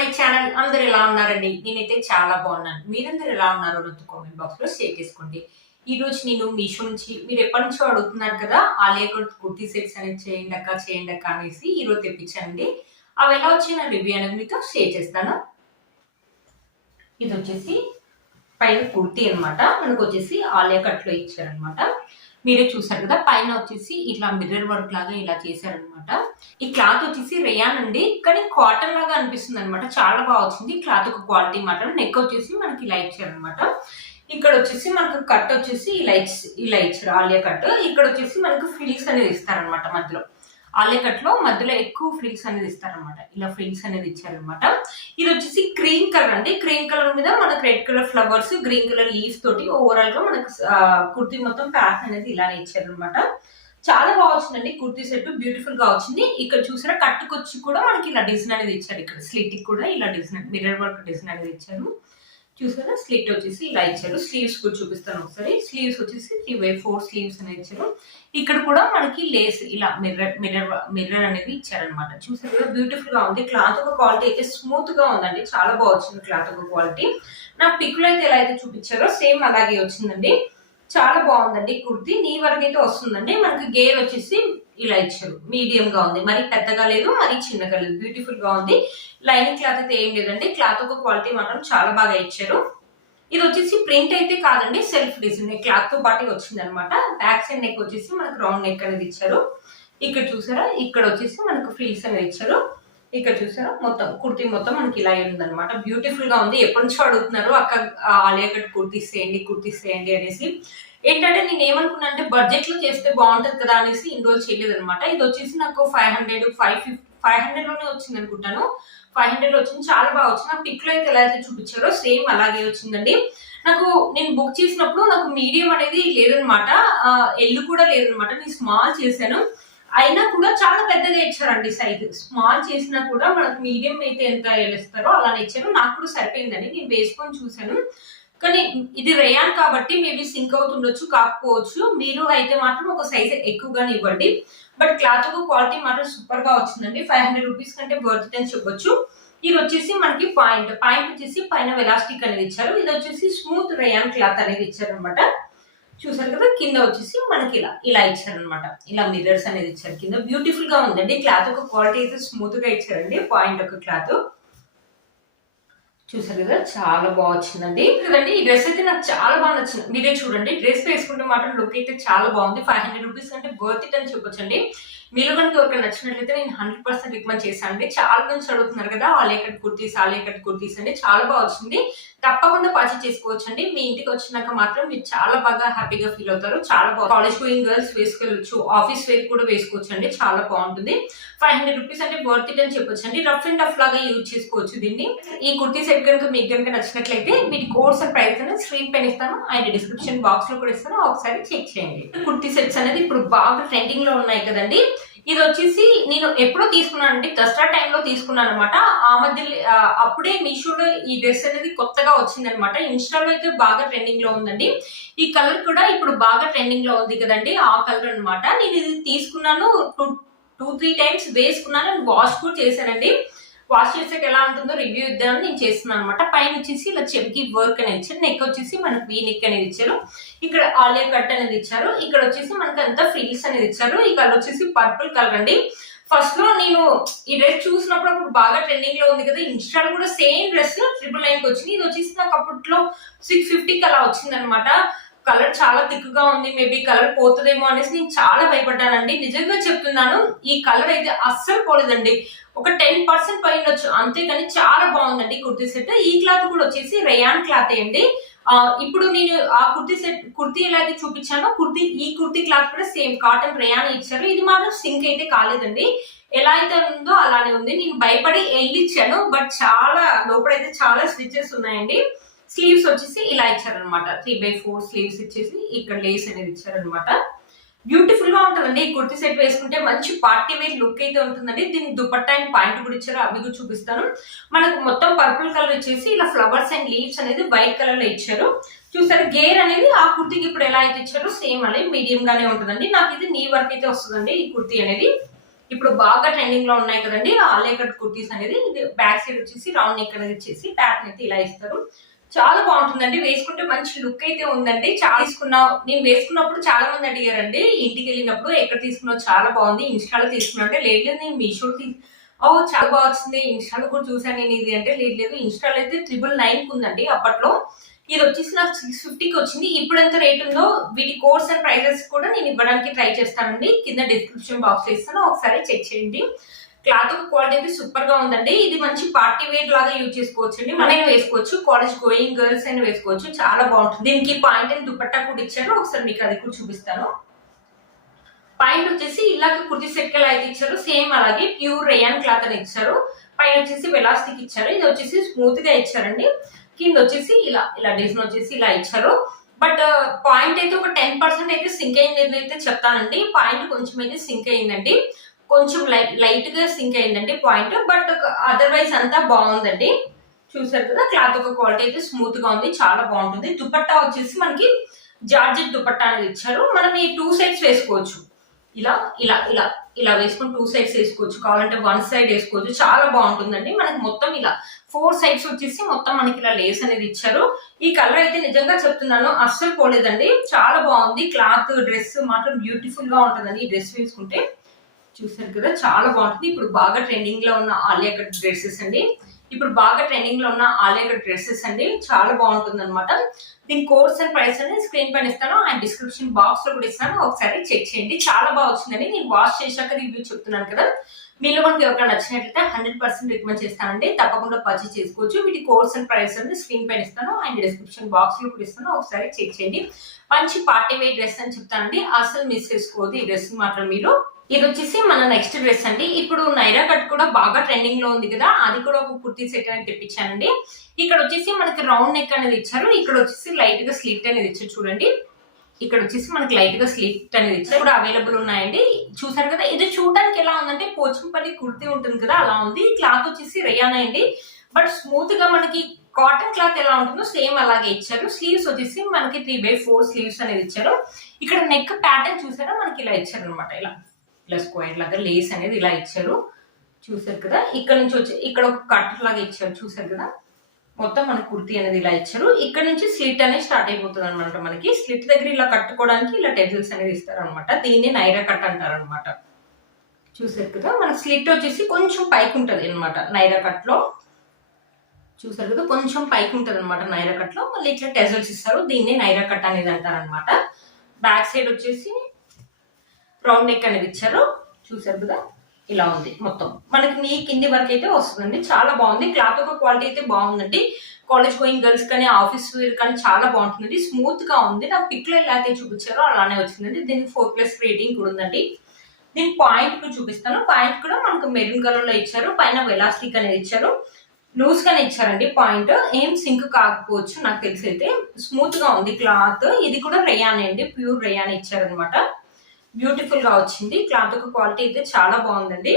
My channel. అందరు ఎలా ఉన్నారండి? నేనైతే చాలా బాగున్నాను. మీరందరూ ఎలా ఉన్నారో కామెంట్ బాక్స్ లో షేర్ చేసుకోండి. ఈ రోజు నేను మీషో నుంచి మీరు ఎప్పటి నుంచో అడుగుతున్నారు కదా ఆలియా కట్ కుర్తీ సెట్స్ అనేది చేయండి అక్క అనేసి ఈ రోజు తెప్పించానండి. అవి ఎలా వచ్చిన రివ్యూ అనేది మీతో షేర్ చేస్తాను. ఇది వచ్చేసి పైన కుర్తీ అనమాట. మనకు వచ్చేసి ఆలియా కట్ లో ఇచ్చారనమాట. మీరే చూసారు కదా, పైన వచ్చేసి ఇట్లా మిర్రర్ వర్క్ లాగా ఇలా చేశారనమాట. ఈ క్లాత్ వచ్చేసి రేయాన్ అండి, కానీ కాటన్ లాగా అనిపిస్తుంది అనమాట. చాలా బాగా వచ్చింది క్లాత్ ఒక క్వాలిటీ మాత్రం. నెక్ వచ్చేసి మనకి ఇలా ఇచ్చారనమాట. ఇక్కడ వచ్చేసి మనకు కట్ వచ్చేసి ఇలా ఇచ్చారు ఆలియా కట్. ఇక్కడ వచ్చేసి మనకు ఫ్రిల్స్ అనేది ఇస్తారనమాట మధ్యలో. ఆలియా కట్ లో మధ్యలో ఎక్కువ ఫ్రిల్స్ అనేది ఇస్తారనమాట. ఇలా ఫ్రిల్స్ అనేది ఇచ్చారనమాట. ఇది వచ్చేసి క్రీమ్ కలర్ అండి. క్రీమ్ కలర్ మీద మనకు red colour flowers, green colour leaves తోటి ఓవరాల్ గా మనకు కుర్తీ మొత్తం ప్యాటర్న్ అనేది ఇలానే ఇచ్చారనమాట. చాలా బాగా వచ్చిందండి కుర్తీ సెట్, బ్యూటిఫుల్ గా వచ్చింది. ఇక్కడ చూసారా కట్టుకొచ్చి కూడా మనకి ఇలా డిజైన్ అనేది ఇచ్చారు. ఇక్కడ స్లిట్ కూడా ఇలా డిజైన్ మిర్రర్ వర్క్ డిజైన్ అనేది ఇచ్చారు. చూసారా స్లిట్ వచ్చేసి ఇలా ఇచ్చారు. స్లీవ్స్ కూడా చూపిస్తాను ఒకసారి. స్లీవ్స్ వచ్చేసి 3/4 స్లీవ్స్ అనేది ఇచ్చారు. ఇక్కడ కూడా మనకి లేస్ ఇలా మిర్రర్ అనేది ఇచ్చారనమాట. చూసారు కదా బ్యూటిఫుల్ గా ఉంది. క్లాత్ ఒక క్వాలిటీ అయితే స్మూత్ గా ఉందండి. చాలా బాగా వచ్చింది క్లాత్ ఒక క్వాలిటీ. నా పిక్ లో అయితే ఎలా అయితే చూపించారో సేమ్ అలాగే వచ్చిందండి. చాలా బాగుందండి కుర్తీ. నీ వరకు అయితే వస్తుందండి. మనకి గేర్ వచ్చేసి ఇలా ఇచ్చారు. మీడియం గా ఉంది, మరి పెద్దగా లేదు, మరి చిన్నగా లేదు. బ్యూటిఫుల్ గా ఉంది. లైనింగ్ క్లాత్ అయితే ఏం లేదండి. క్లాత్ ఒక క్వాలిటీ మాత్రం చాలా బాగా ఇచ్చారు. ఇది వచ్చేసి ప్రింట్ అయితే కాదండి, సెల్ఫ్ డిజైన్ క్లాత్ తో పాటు వచ్చింది అనమాట. బ్యాక్ సైడ్ నెక్ వచ్చేసి మనకు రౌండ్ నెక్ అనేది ఇచ్చారు. ఇక్కడ చూసారా, ఇక్కడ వచ్చేసి మనకు ఫ్రిల్స్ అనేది ఇచ్చారు. ఇక్కడ చూసారా మొత్తం కుర్తీ మొత్తం మనకి ఇలా ఉందన్నమాట. బ్యూటిఫుల్ గా ఉంది. ఎప్పటి నుంచో అడుగుతున్నారు అక్క ఆలియా కట్ కుర్తీస్ చేయండి అనేసి. ఏంటంటే నేను ఏమనుకున్నా అంటే బడ్జెట్ లో చేస్తే బాగుంటది కదా అనేసి ఇన్ని రోజులు చేయలేదు అనమాట. ఇది వచ్చేసి నాకు 500 లోనే వచ్చింది అనుకుంటాను. 500 లో వచ్చింది. చాలా బాగా వచ్చింది. నాకు పిక్ లో అయితే ఎలా అయితే చూపించారో సేమ్ అలాగే వచ్చిందండి. నాకు నేను బుక్ చేసినప్పుడు నాకు మీడియం అనేది లేదనమాట, ఎల్లు కూడా లేదనమాట. నేను స్మాల్ చేశాను, అయినా కూడా చాలా పెద్దగా ఇచ్చారండి సైజ్. స్మాల్ చేసినా కూడా మనకు మీడియం అయితే ఎంత ఇస్తారో అలానే ఇచ్చారు. నాకు కూడా సరిపోయిందని నేను వేసుకొని చూసాను. కానీ ఇది రేయాన్ కాబట్టి మేబీ సింక్ అవుతుండొచ్చు, కాకపోవచ్చు. మీరు అయితే మాత్రం ఒక సైజ్ ఎక్కువగానే ఇవ్వండి. బట్ క్లాత్ క్వాలిటీ మాత్రం సూపర్ గా వచ్చిందండి. 500 రూపీస్ కంటే వర్త్ అని చెప్పొచ్చు. ఇది వచ్చేసి మనకి పాయింట్ వచ్చేసి పైన ఎలాస్టిక్ అనేది ఇచ్చారు. ఇది వచ్చేసి స్మూత్ రేయాన్ క్లాత్ అనేది ఇచ్చారు అనమాట. చూసారు కదా, కింద వచ్చేసి మనకి ఇలా ఇచ్చారనమాట. ఇలా మిర్రర్స్ అనేది ఇచ్చారు కింద. బ్యూటిఫుల్ గా ఉందండి. క్లాత్ ఒక క్వాలిటీ అయితే స్మూత్ గా ఇచ్చారండి. పాయింట్ ఒక క్లాత్ చూసారు కదా, చాలా బాగా వచ్చిందండి. కదండి ఈ డ్రెస్ అయితే నాకు చాలా బాగా నచ్చింది. మీరే చూడండి, డ్రెస్ వేసుకుంటే మాత్రం లుక్ అయితే చాలా బాగుంది. 500 రూపీస్ అంటే వర్త్ ఇట్ అని చెప్పొచ్చండి. మీరు కనుక ఎవరికైనా నచ్చినట్లయితే నేను 100% రికమెండ్ చేశాను అండి. చాలా మంది అడుగుతున్నారు కదా ఆలియా కట్ కుర్తీస్ అండి. చాలా బాగా వచ్చింది. తప్పకుండా పర్చేస్ చేసుకోవచ్చు అండి. మీ ఇంటికి వచ్చినాక మాత్రం మీరు చాలా బాగా హ్యాపీగా ఫీల్ అవుతారు. చాలా బాగా కాలేజ్ గోయింగ్ గర్ల్స్ వేసుకోవచ్చు, ఆఫీస్ వేర్ కూడా వేసుకోవచ్చు అండి. చాలా బాగుంటుంది. 500 రూపీస్ అంటే వర్త్ ఇట్ అని చెప్పొచ్చు అండి. రఫ్ అండ్ టఫ్ లాగా యూజ్ చేసుకోవచ్చు దీన్ని. ఈ కుర్తీ సెట్ కనుక మీకు కనుక నచ్చినట్లయితే వీటి కోర్స్ అండ్ ప్రైస్ అనేది స్క్రీన్ పైన ఇస్తాను అండ్ డిస్క్రిప్షన్ బాక్స్ లో కూడా ఇస్తాను, ఒకసారి చెక్ చేయండి. కుర్తీ సెట్స్ అనేది ఇప్పుడు బాగా ట్రెండింగ్ లో ఉన్నాయి కదండి. ఇది వచ్చేసి నేను ఎప్పుడో తీసుకున్నాను అండి, దసరా టైంలో తీసుకున్నాను అనమాట. ఆ మధ్య అప్పుడే మీషోలో ఈ డ్రెస్ అనేది కొత్తగా వచ్చిందనమాట. ఇన్స్టాలో అయితే బాగా ట్రెండింగ్ లో ఉందండి. ఈ కలర్ కూడా ఇప్పుడు బాగా ట్రెండింగ్ లో ఉంది కదండి, ఆ కలర్ అనమాట. నేను ఇది తీసుకున్నాను, 2-3 టైమ్స్ వేసుకున్నాను, వాష్ కూడా చేశానండి. వాష్ చేసాక ఎలా ఉంటుందో రివ్యూ ఇద్దామని నేను చేస్తున్నాను అనమాట. పైన వచ్చేసి ఇలా చెవికి వర్క్ అనేది ఇచ్చారు. నెక్ వచ్చేసి మనకు వీ నెక్ అనేది ఇచ్చారు. ఇక్కడ ఆలియా కట్ అనేది ఇచ్చారు. ఇక్కడ వచ్చేసి మనకి అంతా ఫ్రిల్స్ అనేది ఇచ్చారు. ఈ కలర్ వచ్చేసి పర్పుల్ కలర్ అండి. ఫస్ట్ లో నేను ఈ డ్రెస్ చూసినప్పుడు అప్పుడు బాగా ట్రెండింగ్ లో ఉంది కదా, ఇన్స్టాలో కూడా సేమ్ డ్రెస్ 999 వచ్చింది. ఇది వచ్చేసి నాకు అప్పట్లో 650కి అలా వచ్చింది అనమాట. కలర్ చాలా థిక్ గా ఉంది, మేబీ కలర్ పోతుందేమో అనేసి నేను చాలా భయపడ్డానండి. నిజంగా చెప్తున్నాను, ఈ కలర్ అయితే అస్సలు పోలేదండి. ఒక 10% పోయిండొచ్చు అంతేకాని చాలా బాగుందండి కుర్తీ సెట్. ఈ క్లాత్ కూడా వచ్చేసి రేయాన్ క్లాత్ అండి. ఇప్పుడు నేను ఆ కుర్తీ ఎలా అయితే చూపించానో ఈ కుర్తీ క్లాత్ కూడా సేమ్ కాటన్ రేయాన్ ఇచ్చారు. ఇది మాత్రం సింక్ అయితే కాలేదండి. ఎలా అయితే ఉందో అలానే ఉంది. నేను భయపడి వెళ్ళిచ్చాను, బట్ చాలా లోపలైతే చాలా స్టిచెస్ ఉన్నాయండి. స్లీవ్స్ వచ్చేసి ఇలా ఇచ్చారనమాట. 3/4 స్లీవ్స్ ఇచ్చేసి ఇక్కడ లేస్ అనేది ఇచ్చారనమాట. బ్యూటిఫుల్ గా ఉంటుందండి. ఈ కుర్తీ సెట్ వేసుకుంటే మంచి పార్టీ వేర్ లుక్ అయితే ఉంటుందండి. దీనికి దుపట్టా అండ్ పాయింట్ కూడా ఇచ్చారు, అవి కూడా చూపిస్తాను. మనకు మొత్తం పర్పుల్ కలర్ వచ్చేసి ఇలా ఫ్లవర్స్ అండ్ లీవ్స్ అనేది వైట్ కలర్ లో ఇచ్చారు. చూసారు గేర్ అనేది ఆ కుర్తీకి ఇప్పుడు ఎలా అయితే ఇచ్చారో సేమ్ అనేది మీడియం గానే ఉంటుందండి. నాకు ఇది నీ వర్క్ అయితే వస్తుందండి ఈ కుర్తీ అనేది. ఇప్పుడు బాగా ట్రెండింగ్ లో ఉన్నాయి కదండి ఆలియా కట్ కుర్తీస్ అనేది. ఇది బ్యాక్ సైడ్ వచ్చేసి రౌండ్ నెక్ అనేది ఇచ్చేసి ప్యాటర్న్ అయితే ఇలా ఇస్తారు. చాలా బాగుంటుందండి, వేసుకుంటే మంచి లుక్ అయితే ఉందండి. నేను వేసుకున్నప్పుడు చాలా మంది అడిగారండి ఇంటికి వెళ్ళినప్పుడు ఎక్కడ తీసుకున్నావు, చాలా బాగుంది, ఇన్స్టాలో తీసుకున్నా అంటే లేదు నేను మీషో చాలా బాగా వచ్చింది, ఇన్స్టాలో కూడా చూసాను నేను ఇది అంటే లేదు ఇన్స్టాలో అయితే 999 ఉందండి అప్పట్లో. ఇది వచ్చేసి నాకు 650కి వచ్చింది. ఇప్పుడు ఎంత రేట్ ఉందో వీటి కోర్స్ అండ్ ప్రైజెస్ కూడా నేను ఇవ్వడానికి ట్రై చేస్తానండి. కింద డిస్క్రిప్షన్ బాక్స్ లో ఇస్తాను, ఒకసారి చెక్ చేయండి. క్లాత్ క్వాలిటీ అయితే సూపర్ గా ఉందండి. ఇది మంచి పార్టీ వేర్ లాగా యూజ్ చేసుకోవచ్చు అండి, మనం వేసుకోవచ్చు, కాలేజ్ గోయింగ్ గర్ల్స్ అయినా వేసుకోవచ్చు, చాలా బాగుంటుంది. దీనికి పాయింట్ అండ్ దుపట్టా కూడా ఇచ్చారు, ఒకసారి మీకు అది కూడా చూపిస్తాను. పాయింట్ వచ్చేసి ఇలాగ కుర్తీ సెట్ ఎలా అయితే ఇచ్చారు సేమ్ అలాగే ప్యూర్ రేయాన్ క్లాత్ అని ఇచ్చారు. పైన వచ్చేసి వెలాస్టిక్ ఇచ్చారు, ఇది వచ్చేసి స్మూత్ గా ఇచ్చారండి. కింద వచ్చేసి ఇలా డిజైన్ వచ్చేసి ఇలా ఇచ్చారు. బట్ పాయింట్ అయితే ఒక 10% అయితే సింక్ అయింది అయితే చెప్తానండి. పాయింట్ కొంచెం అయితే సింక్ అయిందండి, కొంచెం లైట్ గా సింక్ అయిందండి పాయింట్. బట్ అదర్వైజ్ అంతా బాగుందండి. చూసారు కదా క్లాత్ ఒక క్వాలిటీ అయితే స్మూత్ గా ఉంది, చాలా బాగుంటుంది. దుపట్టా వచ్చేసి మనకి జార్జెట్ దుపట్టా అనేది ఇచ్చారు. మనం ఈ 2 సైడ్స్ వేసుకోవచ్చు, ఇలా ఇలా ఇలా ఇలా వేసుకుని 2 సైడ్స్ వేసుకోవచ్చు, కావాలంటే 1 సైడ్ వేసుకోవచ్చు, చాలా బాగుంటుందండి. మనకి మొత్తం ఇలా 4 సైడ్స్ వచ్చేసి మొత్తం మనకి ఇలా లేస్ అనేది ఇచ్చారు. ఈ కలర్ అయితే నిజంగా చెప్తున్నాను అస్సలు పోలేదండి, చాలా బాగుంది. క్లాత్ డ్రెస్ మాత్రం బ్యూటిఫుల్ గా ఉంటుందండి ఈ డ్రెస్ వేసుకుంటే. చూసారు కదా చాలా బాగుంటుంది. ఇప్పుడు బాగా ట్రెండింగ్ లో ఉన్న ఆలియా కట్ డ్రెస్సెస్ అండి, చాలా బాగుంటుంది అనమాట. దీని కోర్స్ అండ్ ప్రైస్ అనేది స్క్రీన్ పైన ఇస్తాను అండ్ డిస్క్రిప్షన్ బాక్స్ లో కూడా ఇస్తాను, ఒకసారి చెక్ చేయండి. చాలా బాగా వచ్చిందని నేను వాష్ చేశాక రివ్యూ చెప్తున్నాను కదా. మీలో మనకి ఎవరికైనా నచ్చినట్లయితే 100% రికమెండ్ చేస్తానండి, తప్పకుండా పర్చేస్ చేసుకోవచ్చు. వీటి కోర్స్ అండ్ ప్రైస్ అనేది స్క్రీన్ పైన ఇస్తాను అండ్ డిస్క్రిప్షన్ బాక్స్ లో కూడా ఇస్తాను, ఒకసారి చెక్ చేయండి. మంచి పార్టీ వేర్ డ్రెస్ అని చెప్తానండి, అసలు మిస్ చేసుకోవద్దు ఈ డ్రెస్ మాత్రం మీరు. ఇది వచ్చేసి మన నెక్స్ట్ డ్రెస్ అండి. ఇప్పుడు నైరా కట్ కూడా బాగా ట్రెండింగ్ లో ఉంది కదా, అది కూడా ఒక కుర్తీ సెట్ అనేది తెప్పించానండి. ఇక్కడ వచ్చేసి మనకి రౌండ్ నెక్ అనేది ఇచ్చారు, ఇక్కడ వచ్చేసి లైట్ గా స్లిట్ అనేది ఇచ్చారు చూడండి. ఇక్కడ వచ్చేసి మనకి లైట్ గా స్లిట్ అనేది ఇచ్చారు, ఇప్పుడు అవైలబుల్ ఉన్నాయండి. చూసారు కదా, ఇది చూడడానికి ఎలా ఉందంటే పోచంపల్లి కుర్తీ ఉంటుంది కదా అలా ఉంది. క్లాత్ వచ్చేసి రేయాన్ అండి, బట్ స్మూత్ గా మనకి కాటన్ క్లాత్ ఎలా ఉంటుందో సేమ్ అలాగే ఇచ్చారు. స్లీవ్స్ వచ్చేసి మనకి 3/4 స్లీవ్స్ అనేది ఇచ్చారు. ఇక్కడ నెక్ ప్యాటర్న్ చూసారా మనకి ఇలా ఇచ్చారు అనమాట, ఇలా స్క్వేర్ లాగా లేస్ అనేది ఇలా ఇచ్చారు. చూసారు కదా, ఇక్కడ నుంచి వచ్చి ఇక్కడ ఒక కట్ లాగా ఇచ్చారు, చూసారు కదా. మొత్తం మన కుర్తీ అనేది ఇలా ఇచ్చారు. ఇక్కడ నుంచి స్లిట్ అనేది స్టార్ట్ అయిపోతుంది అనమాట. మనకి స్లిట్ దగ్గర ఇలా కట్టుకోవడానికి ఇలా టెజిల్స్ అనేది ఇస్తారు అనమాట, దీన్ని నైరా కట్ అంటారు అనమాట. చూసారు కదా, మన స్లిట్ వచ్చేసి కొంచెం పైకి ఉంటది అనమాట నైరా కట్ లో. చూసారు కదా, కొంచెం పైకి ఉంటది అనమాట నైరా కట్ లో. మళ్ళీ ఇట్లా టెజిల్స్ ఇస్తారు, దీన్ని నైరా కట్ అనేది అంటారు అనమాట. బ్యాక్ సైడ్ వచ్చేసి రౌండ్ నెక్ అనేది ఇచ్చారు. చూసారు కదా, ఇలా ఉంది మొత్తం మనకి నీ కింది వరకు అయితే వస్తుందండి, చాలా బాగుంది. క్లాత్ ఒక క్వాలిటీ అయితే బాగుందండి. కాలేజ్ గోయింగ్ గర్ల్స్ కానీ ఆఫీస్ వేర్ కానీ చాలా బాగుంటుందండి, స్మూత్ గా ఉంది. నాకు పిక్ లో ఎలా అయితే చూపించారో అలానే వచ్చిందండి. దీనికి 4+ రేటింగ్ కూడా ఉందండి. దీని పాయింట్ కూడా చూపిస్తాను. పాయింట్ కూడా మనకు మెరూన్ కలర్ లో ఇచ్చారు, పైన వెలాస్టిక్ అనేది ఇచ్చారు, లూజ్ గానే ఇచ్చారండి. పాయింట్ ఏం సింక్ కాకపోవచ్చు నాకు తెలిసి, అయితే స్మూత్ గా ఉంది క్లాత్. ఇది కూడా రేయాన్ అండి, ప్యూర్ రేయాన్ ఇచ్చారనమాట. బ్యూటిఫుల్ గా వచ్చింది, క్లాత్ ఒక క్వాలిటీ అయితే చాలా బాగుందండి.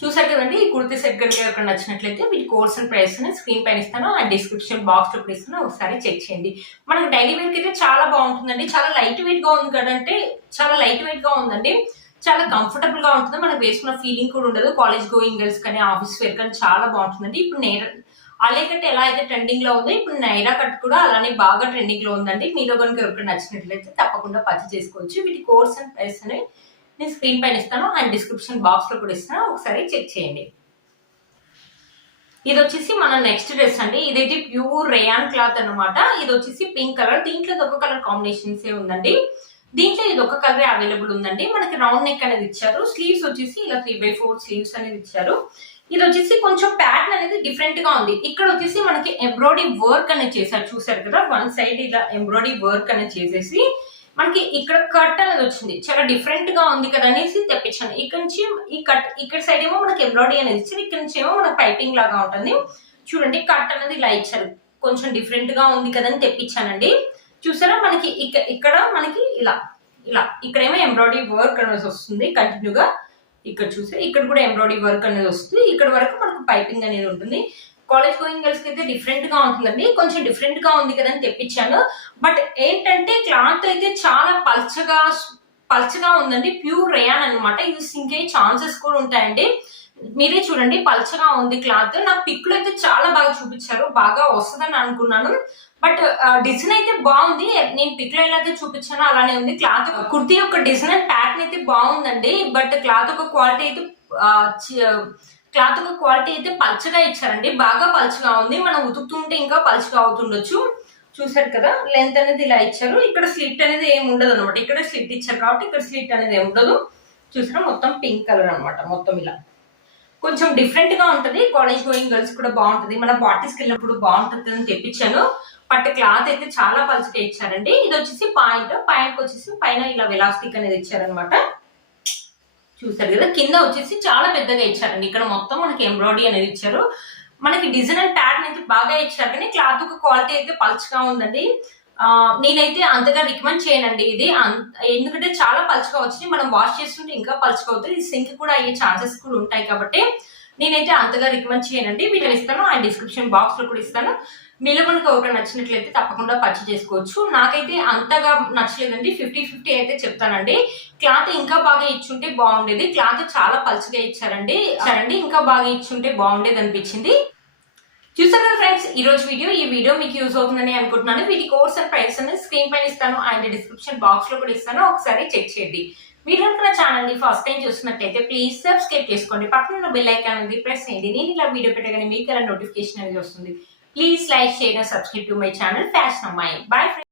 చూసారు కదండి, ఈ కుర్తీ సెట్ కనుక ఎవరికి నచ్చినట్లయితే వీటి కోర్స్ అండ్ ప్రైస్ స్క్రీన్ పైన ఇస్తాను అండ్ డిస్క్రిప్షన్ బాక్స్ లో ఇస్తాను, ఒకసారి చెక్ చేయండి. మనకి డైలీ వేర్ కి అయితే చాలా బాగుంటుందండి. చాలా లైట్ వెయిట్ గా ఉంది కదంటే, చాలా లైట్ వెయిట్ గా ఉందండి, చాలా కంఫర్టబుల్ గా ఉంటుంది. మనకు వేసుకున్న ఫీలింగ్ కూడా ఉండదు. కాలేజ్ గోయింగ్ గర్ల్స్ కానీ ఆఫీస్ వేర్ కానీ చాలా బాగుంటుందండి. ఇప్పుడు ఆలియా కట్ ఎలా అయితే ట్రెండింగ్ లో ఉందో ఇప్పుడు నైరా కట్ కూడా అలానే బాగా ట్రెండింగ్ లో ఉందండి. మీలో కనుక ఎవరికైనా నచ్చినట్లయితే తప్పకుండా పర్చేస్ చేసుకోవచ్చు. వీటి కోర్స్ అండ్ ప్రైస్ అని నేను స్క్రీన్ పైన ఇస్తాను అండ్ డిస్క్రిప్షన్ బాక్స్ లో కూడా ఇస్తాను, ఒకసారి చెక్ చేయండి. ఇది వచ్చేసి మన నెక్స్ట్ డ్రెస్ అండి. ఇదైతే ప్యూర్ రేయాన్ క్లాత్ అనమాట. ఇది వచ్చేసి పింక్ కలర్, దీంట్లో ఒక కలర్ కాంబినేషన్స్ ఉందండి. దీంట్లో ఇది ఒక కలర్ అవైలబుల్ ఉందండి. మనకి రౌండ్ నెక్ అనేది ఇచ్చారు, స్లీవ్స్ వచ్చేసి ఇలా 3/4 స్లీవ్స్ అనేది ఇచ్చారు. ఇది వచ్చేసి కొంచెం ప్యాటర్న్ అనేది డిఫరెంట్ గా ఉంది. ఇక్కడ వచ్చేసి మనకి ఎంబ్రాయిడరీ వర్క్ అనేది చేశారు, చూసారు కదా. 1 సైడ్ ఇలా ఎంబ్రాయిడరీ వర్క్ అనేది చేసేసి మనకి ఇక్కడ కట్ అనేది వచ్చింది, చాలా డిఫరెంట్ గా ఉంది కదా అనేసి తెప్పించాను. ఇక్కడ నుంచి ఈ కట్ ఇక్కడ సైడ్ ఏమో మనకి ఎంబ్రాయిడరీ అనేది ఇచ్చారు, ఇక్కడ నుంచి ఏమో మనకి పైపింగ్ లాగా ఉంటుంది. చూడండి, కట్ అనేది ఇలా ఇచ్చారు, కొంచెం డిఫరెంట్ గా ఉంది కదా అని తెప్పించానండి. చూసారా, మనకి ఇక్కడ మనకి ఇలా ఇక్కడేమో ఎంబ్రాయిడరీ వర్క్ అనేది వస్తుంది కంటిన్యూగా. ఇక్కడ చూస్తే ఇక్కడ కూడా ఎంబ్రాయిడరీ వర్క్ అనేది వస్తుంది, ఇక్కడ వరకు మనకు పైపింగ్ అనేది ఉంటుంది. కాలేజ్ గోయింగ్ గర్ల్స్ కి అయితే డిఫరెంట్ గా ఉంటుందండి, కొంచెం డిఫరెంట్ గా ఉంది కదా అని తెప్పించాను. బట్ ఏంటంటే క్లాత్ అయితే చాలా పల్చగా పల్చగా ఉందండి. ప్యూర్ రేయాన్ అన్నమాట. ఇది సింక్ అయ్యే ఛాన్సెస్ కూడా ఉంటాయండి. మీరే చూడండి, పల్చగా ఉంది క్లాత్. నాకు పిక్ లో అయితే చాలా బాగా చూపించారు, బాగా వస్తుందని అనుకున్నాను. బట్ డిజైన్ అయితే బాగుంది. నేను పిక్ లో ఎలా అయితే చూపించానో అలానే ఉంది. క్లాత్ కుర్తీ యొక్క డిజైన్ ప్యాటర్న్ అయితే బాగుందండి. బట్ క్లాత్ యొక్క క్వాలిటీ అయితే పల్చగా ఇచ్చారండి. బాగా పల్చగా ఉంది. మనం ఉతుకుతుంటే ఇంకా పల్చగా అవుతుండొచ్చు. చూసారు కదా, లెంత్ అనేది ఇలా ఇచ్చారు. ఇక్కడ స్లిట్ అనేది ఏమి ఉండదు అనమాట. ఇక్కడ స్లిట్ ఇచ్చారు కాబట్టి ఇక్కడ స్లిట్ అనేది ఏమి ఉండదు. చూసారా, మొత్తం పింక్ కలర్ అనమాట. మొత్తం ఇలా కొంచెం డిఫరెంట్ గా ఉంటది. కాలేజ్ గోయింగ్ గర్ల్స్ కూడా బాగుంటది. మన పార్టీస్కి వెళ్ళినప్పుడు బాగుంటది అని తెప్పించాను. బట్ క్లాత్ అయితే చాలా పల్చగా ఇచ్చారండి. ఇది వచ్చేసి పాయింట్ వచ్చేసి పైన ఇలా వెలాస్టిక్ అనేది ఇచ్చారనమాట. చూసారు కదా, కింద వచ్చేసి చాలా పెద్దగా ఇచ్చారండి. ఇక్కడ మొత్తం మనకి ఎంబ్రాయిడరీ అనేది ఇచ్చారు. మనకి డిజైన్ అండ్ ప్యాటర్న్ అయితే బాగా ఇచ్చారు, కానీ క్లాత్ ఒక క్వాలిటీ అయితే పల్చగా ఉందండి. నేనైతే అంతగా రికమెండ్ చేయనండి ఇది. ఎందుకంటే చాలా పల్చగా వచ్చింది. మనం వాష్ చేస్తుంటే ఇంకా పల్చగా అవుతుంది. ఇది సింక్ కూడా అయ్యే ఛాన్సెస్ కూడా ఉంటాయి కాబట్టి నేనైతే అంతగా రికమెండ్ చేయనండి. వీడియో ఇస్తాను, అండ్ డిస్క్రిప్షన్ బాక్స్ లో కూడా ఇస్తాను. మీలో కనుక ఒకటి నచ్చినట్లయితే తప్పకుండా పర్చేస్ చేసుకోవచ్చు. నాకైతే అంతగా నచ్చలేదండి. 50-50 అయితే చెప్తానండి. క్లాత్ ఇంకా బాగా ఇచ్చుంటే బాగుండేది. క్లాత్ చాలా పల్చగా ఇచ్చారండి. ఇంకా బాగా ఇచ్చుంటే బాగుండేది అనిపించింది. చూసారు కదా ఫ్రెండ్స్, ఈ వీడియో మీకు యూజ్ అవుతుందని అనుకుంటున్నాను. వీటి కోర్స్ అండ్ ప్రైస్ అనేది స్క్రీన్ పైన ఇస్తాను, అండ్ డిస్క్రిప్షన్ బాక్స్ లో కూడా ఇస్తాను. ఒకసారి చెక్ చేయండి. మీరు కనుక ఛానల్ ని ఫస్ట్ టైం చూస్తున్నట్లయితే ప్లీజ్ సబ్స్క్రైబ్ చేసుకోండి. పక్కన ఉన్న బెల్ ఐకాన్ అనేది ప్రెస్ చేయండి. నేను ఇలా వీడియో పెట్టగానే మీకు నోటిఫికేషన్ అనేది వస్తుంది. Please like, share and subscribe to my channel Fashion Amai. Bye friends.